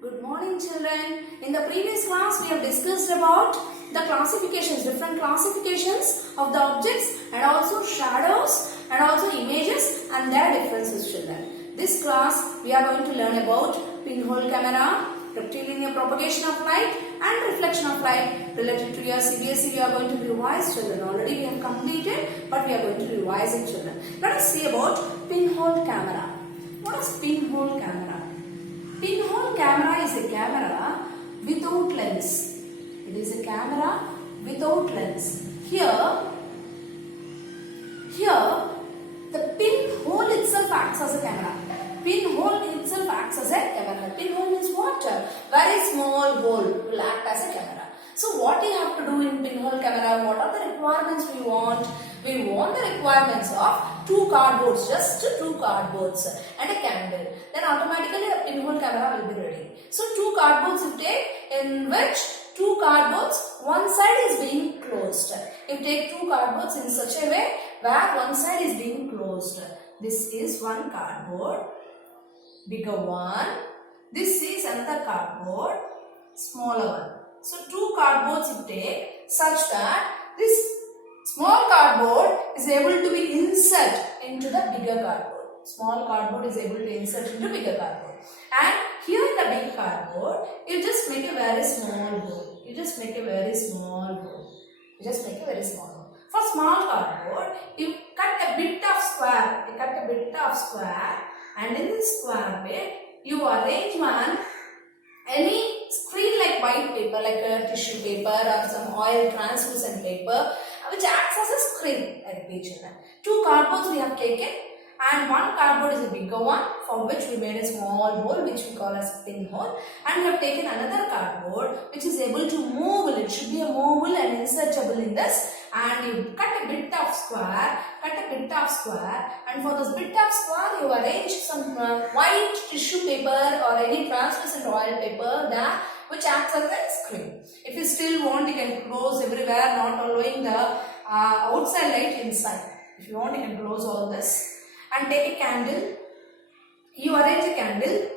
Good morning children. In the previous class we have discussed about the classifications, different classifications of the objects and also shadows and also images and their differences children. This class we are going to learn about pinhole camera, rectilinear propagation of light and reflection of light related to your Cbse. We are going to revise children. Already we have completed but we are going to revise it children. Let us see about pinhole camera. What is pinhole camera? Pinhole camera is a camera without lens. It is a camera without lens. Here the pinhole itself acts as a camera. Pinhole itself acts as a camera. Pinhole is what? Very small hole will act as a camera. So what we have to do in pinhole camera? What are the requirements we want? We want the requirements of two cardboards, just two cardboards and a candle. Then automatically the pinhole camera will be ready. So two cardboards you take, in which two cardboards, one side is being closed. You take two cardboards in such a way where one side is being closed. This is one cardboard, bigger one. This is another cardboard, smaller one. So two cardboards you take such that this small cardboard is able to be inserted into the bigger cardboard. Small cardboard is able to insert into bigger cardboard. And here in the big cardboard, you just make a very small hole. You just make a very small hole. You just make a very small hole. For small cardboard, you cut a bit of square. You cut a bit of square, and in this square bit, you arrange any screen like white paper, like a tissue paper or some oil translucent paper, which acts as a screen. I repeat children. Two cardboards we have taken, and one cardboard is a bigger one for which we made a small hole which we call as pinhole, and we have taken another cardboard which is able to move. It should be a movable and insertable in this, and you cut a bit of square, and for this bit of square you arrange some white tissue paper or any translucent oil paper there which acts as a screen. If you still want, you can close everywhere, not allowing the outside light inside. If you want, you can close all this and take a candle. You arrange a candle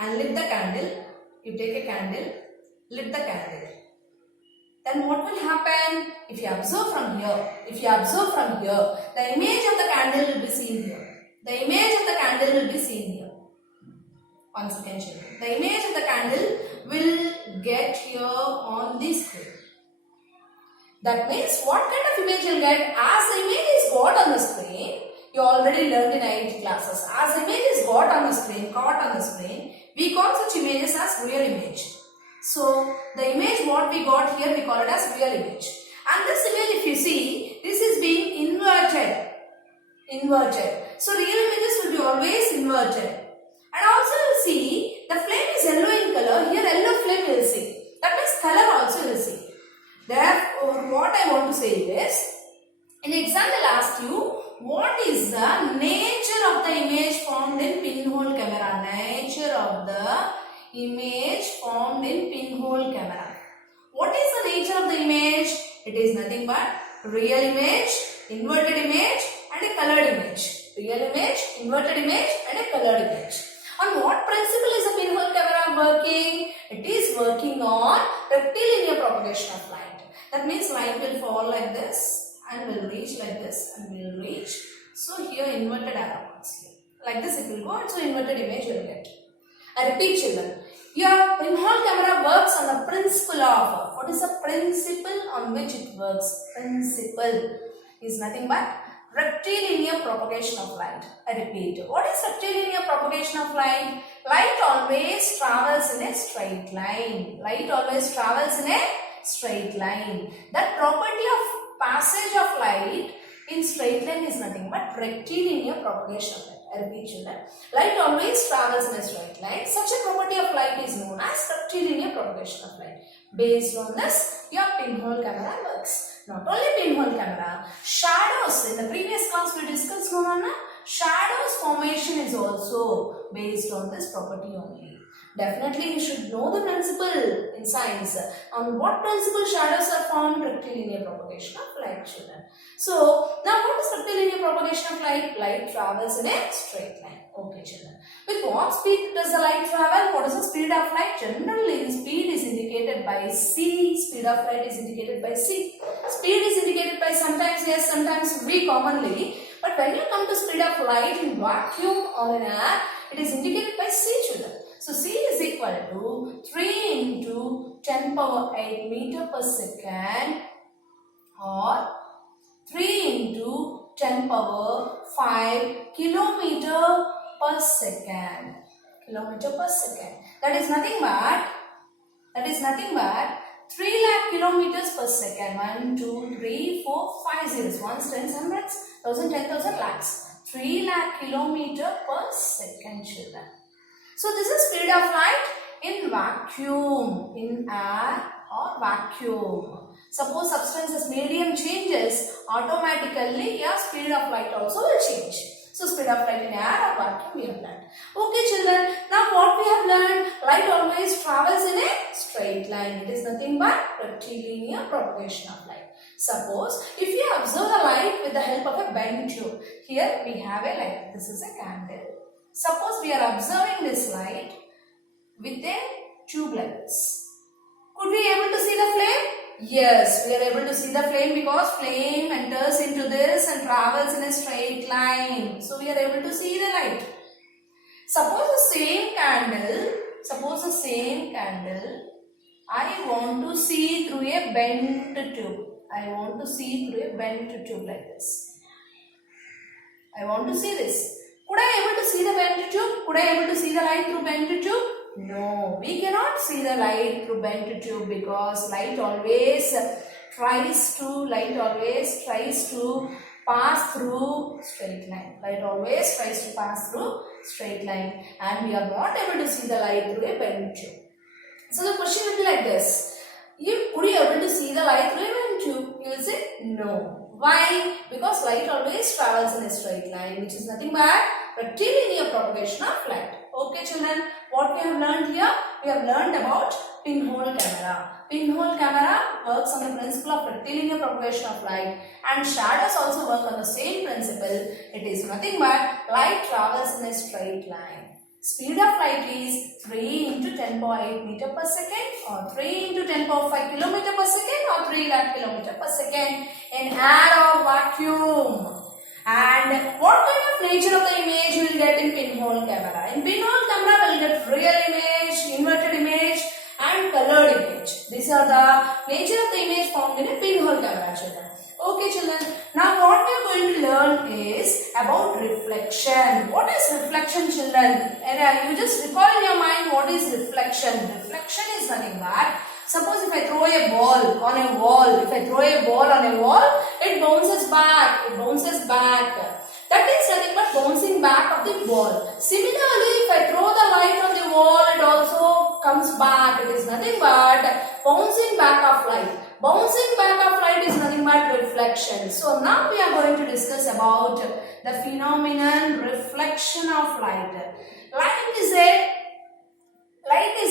and lit the candle. You take a candle, lit the candle. Then what will happen? If you observe from here, the image of the candle will be seen here. The image of the candle will be seen here. Once again, children. The image of the candle will get here on the screen. That means what kind of image you will get? As the image is got on the screen, you already learned in 8 classes. As the image is got on the screen, we call such images as real image. So the image what we got here, we call it as real image. And this image, if you see, this is being inverted. So real images will be always inverted. And also you will see the flame is yellow in color. Here yellow flame you will see. That means color also you will see. Therefore, what I want to say is, in exam they will ask you, what is the nature of the image formed in pinhole camera? Nature of the image formed in pinhole camera. What is the nature of the image? It is nothing but real image, inverted image and a colored image. Real image, inverted image and a colored image. On what principle is the pinhole camera working? It is working on rectilinear propagation of light. That means light will fall like this and will reach like this and will reach. So here inverted arrow marks here. Like this it will go and so inverted image you will get. I repeat children. Your pinhole camera works on the principle of, what is the principle on which it works? Principle is nothing but rectilinear propagation of light. I repeat, what is rectilinear propagation of light? Light always travels in a straight line. That property of passage of light in straight line is nothing but rectilinear propagation of light. I repeat children, light always travels in a straight line. Such a property of light is known as rectilinear propagation of light. Based on this, your pinhole camera works. Not only pinhole camera, shadows. In the previous class we discussed shadows formation is also based on this property only. Definitely you should know the principle in science. On what principle shadows are formed? Rectilinear propagation of light, children. So now what is rectilinear propagation of light? Light travels in a straight line. Okay, children. With what speed does the light travel? What is the speed of light? Generally, the speed is indicated by c. Speed of light is indicated by c. Speed is indicated by sometimes yes, sometimes v commonly. But when you come to speed of light in vacuum or in air, it is indicated by c, children. So c is equal to 3 into 10 power 8 meter per second, or 3 into 10 power 5 kilometer per second. Kilometer per second. That is nothing but 3 lakh kilometers per second. 1, 2, 3, 4, 5 zeros. 1s, 10s, 100s, 1000, 10,000 lakhs. 3 lakh kilometer per second, children. So this is speed of light in vacuum, in air or vacuum. Suppose substance's medium changes, automatically your speed of light also will change. So speed of light in air or vacuum we have learned. Okay, children, now what we have learned? Light always travels in a straight line. It is nothing but rectilinear propagation of light. Suppose if you observe the light with the help of a bent tube. Here we have a light. This is a candle. Suppose we are observing this light with a tube like this. Could we be able to see the flame? Yes, we are able to see the flame because flame enters into this and travels in a straight line. So we are able to see the light. Suppose the same candle, I want to see through a bent tube. I want to see through a bent tube like this. I want to see this. Could I able to see the bent tube? Could I able to see the light through bent tube? No, we cannot see the light through bent tube because light always tries to pass through straight line. Light always tries to pass through straight line, and we are not able to see the light through a bent tube. So the question will be like this. Could you able to see the light through a bent tube? You will say no. Why? Because light always travels in a straight line, which is nothing but rectilinear propagation of light. Okay, children, what we have learned here? We have learned about pinhole camera. Pinhole camera works on the principle of rectilinear propagation of light, and shadows also work on the same principle. It is nothing but light travels in a straight line. Speed of light is 3 into 10 power 8 meter per second, or 3 into 10 power 5 kilometer per second, or 3 lakh kilometer per second in air or vacuum. And what kind of nature of the image you will get in pinhole camera? In pinhole camera we will get real image, inverted image and colored image. These are the nature of the image found in a pinhole camera, children. Okay, children. Now what we are going to learn is about reflection. What is reflection, children? And you just recall in your mind what is reflection. Reflection is nothing but, suppose if I throw a ball on a wall, it bounces back. That is nothing but bouncing back of the ball. Similarly, if I throw the light on the wall, it also comes back. It is nothing but bouncing back of light. Bouncing back of light is nothing but reflection. So now we are going to discuss about the phenomenon reflection of light. Light is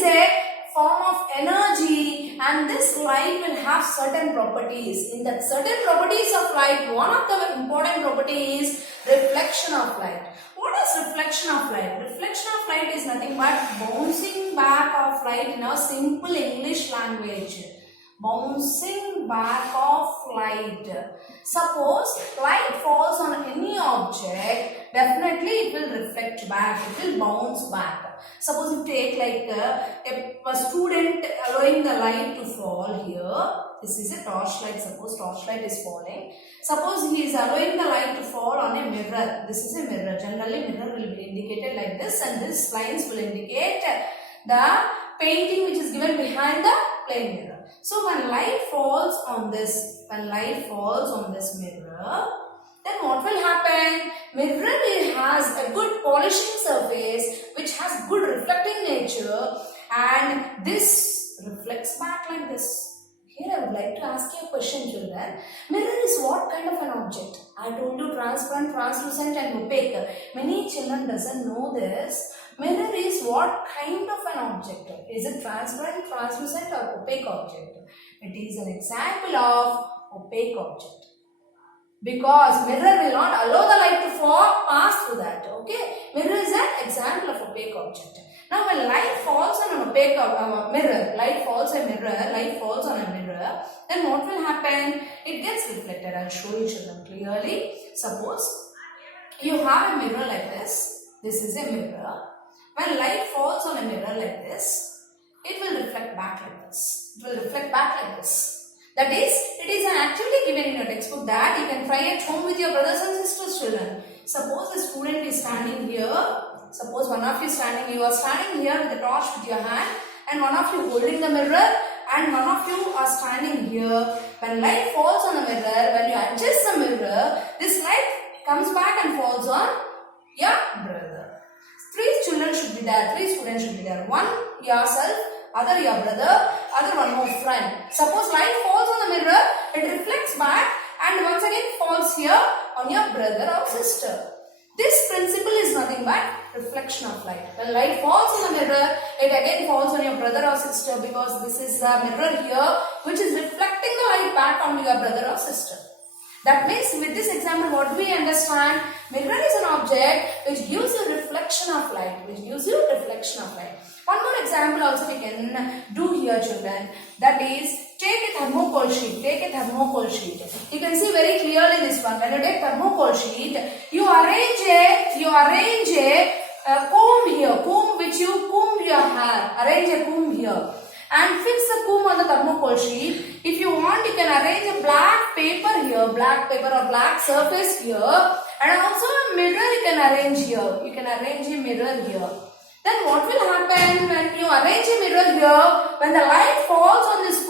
a form of energy, and this light will have certain properties. In that certain properties of light, one of the important property is reflection of light. What is reflection of light? Reflection of light is nothing but bouncing back of light in a simple English language. Bouncing back of light. Suppose light falls on any object, definitely it will reflect back, it will bounce back. Suppose you take like a student allowing the light to fall here. This is a torchlight. Suppose torchlight is falling. Suppose he is allowing the light to fall on a mirror. This is a mirror. Generally mirror will be indicated like this, and these lines will indicate the painting which is given behind the plain mirror. So when light falls on this, mirror, then what will happen? Mirror has a good polishing surface which has good reflecting nature, and this reflects back like this. Here I would like to ask you a question, children. Mirror is what kind of an object? I told you transparent, translucent and opaque. Many children doesn't know this. Mirror is what kind of an object? Is it transparent, translucent or opaque object? It is an example of opaque object. because mirror will not allow the light to pass through that. Okay, mirror is an example of opaque object. Now when light falls on an opaque mirror, light falls on a mirror, then what will happen? It gets reflected. I'll show you children clearly. Suppose you have a mirror like this. This is a mirror. When light falls on a mirror like this, it will reflect back like this. It will reflect back like this. That is, it is an activity given in your textbook that you can try at home with your brothers and sisters, children. Suppose a student is standing here. Suppose one of you you are standing here with a torch with your hand, and one of you holding the mirror, and one of you are standing here. When light falls on the mirror, when you adjust the mirror, this light comes back and falls on your brother. 3 children should be there, 3 students should be there. One yourself, other your brother, other one more friend. Suppose light falls on the mirror, it reflects back and once again falls here on your brother or sister. This principle is nothing but reflection of light. When light falls on the mirror, it again falls on your brother or sister because this is the mirror here which is reflecting the light back on your brother or sister. That means with this example, what do we understand? Mirror is an object which gives you reflection of light. One more example also we can do here, children. That is, take a thermocol sheet. You can see very clearly this one. When you take thermocol sheet, you arrange a comb here, which you comb your hair. Arrange a comb here. And fix the comb on the thermocol sheet. If you want, you can arrange a black paper here, or black surface here, and also a mirror you can arrange here. You can arrange a mirror here. Then what will happen when you arrange a mirror here? When the light falls on this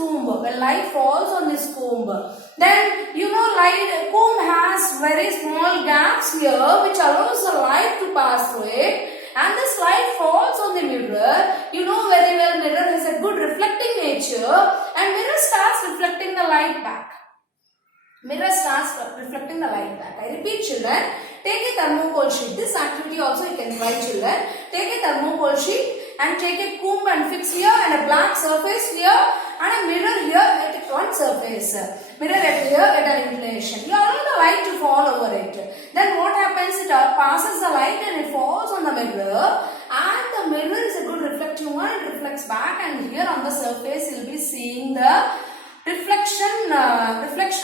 comb, then you know comb has very small gaps here which allows the light to pass through it. And this light falls on the mirror. You know very well mirror has a good reflecting nature, and mirror starts reflecting the light back. I repeat, children, take a thermocol sheet. This activity also you can try, children. Take a thermocol sheet and take a comb and fix here, and a black surface here, and a mirror here at one surface. Mirror at here at an inclination. You allow the light to fall over it. Then what happens? It passes the light and it falls on the mirror, and the mirror is a good reflective one. It reflects back, and here on the surface you will be seeing the reflection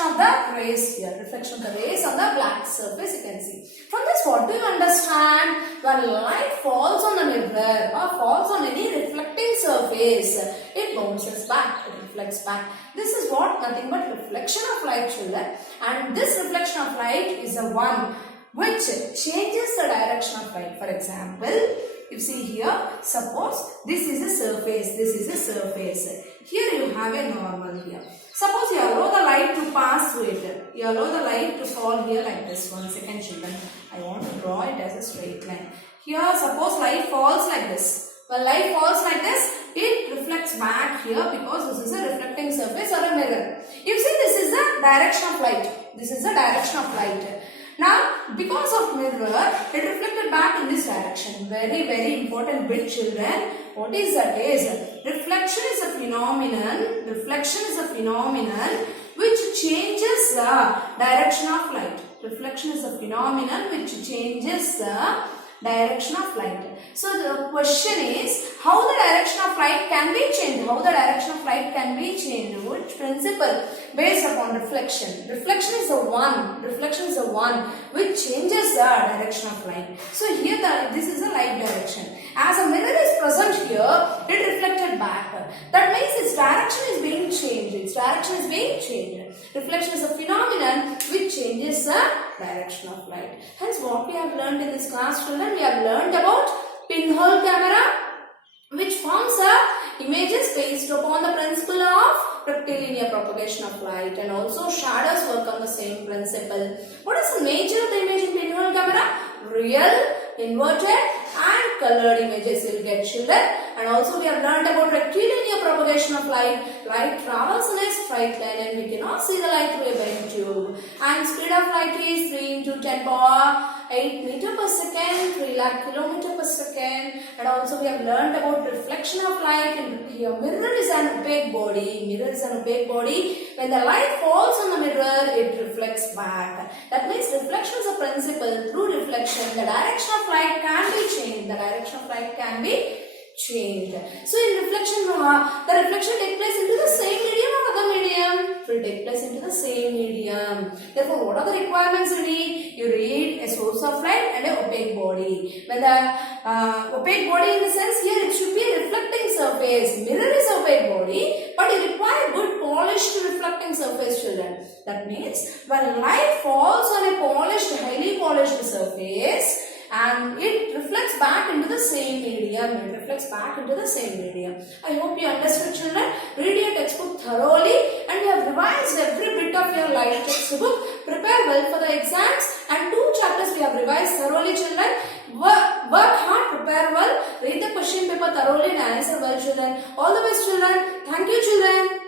of the rays here. Reflection of the rays on the black surface you can see. From this, what do you understand? When light falls on the mirror or falls on any reflecting surface, it bounces back, it reflects back. This is what? Nothing but reflection of light, children. And this reflection of light is the one which changes the direction of light. For example, you see here, suppose this is a surface. Here you have a normal here. Suppose you allow the light to pass through it. You allow the light to fall here like this. 1 second, children. I want to draw it as a straight line. Here, suppose light falls like this. When light falls like this, it reflects back here because this is a reflecting surface or a mirror. You see, this is the direction of light. Now, because of mirror, it reflected back in this direction. Very, very important bit, children. What is that? Reflection is a phenomenon which changes the direction of light. Reflection is a phenomenon which changes the direction of light. So the question is, how the direction of light can be changed? Which principle? Based upon reflection. Reflection is the one which changes the direction of light. So here this is the light direction. As a mirror is present here, it reflected back. That means its direction is being changed. Reflection is a phenomenon which changes the direction of light. Hence, what we have learned in this class, children, we have learned about pinhole camera, which forms images based upon the principle of rectilinear propagation of light, and also shadows work on the same principle. What is the nature of the image in pinhole camera? Real, inverted and colored images you will get, children. And also we have learned about rectilinear propagation of light. Light travels in a straight line and we cannot see the light through a bent tube. And speed of light is 3 into 10 power 8 meter per second, 3 lakh kilometer per second, and also we have learned about reflection of light. And here mirror is an opaque body. Mirror is an opaque body. When the light falls on the mirror, it reflects back. That means reflection is a principle. Through reflection, the direction of light can be changed. The direction of light can be changed. So in reflection, the reflection takes place into the same medium or other medium? It will take place into the same medium. Therefore, what are the requirements you need? You need a source of light and an opaque body. When the opaque body, in the sense here, it should be a reflecting surface. Mirror is opaque body, but you require good polished reflecting surface, children. That means when light falls on a polished, highly polished surface, and it reflects back into the same medium. It reflects back into the same medium. I hope you understood, children. Read your textbook thoroughly, and you have revised every bit of your life textbook. Prepare well for the exams, and 2 chapters we have revised thoroughly, children. Work hard, prepare well, read the question paper thoroughly and answer well, children. All the best, children. Thank you, children.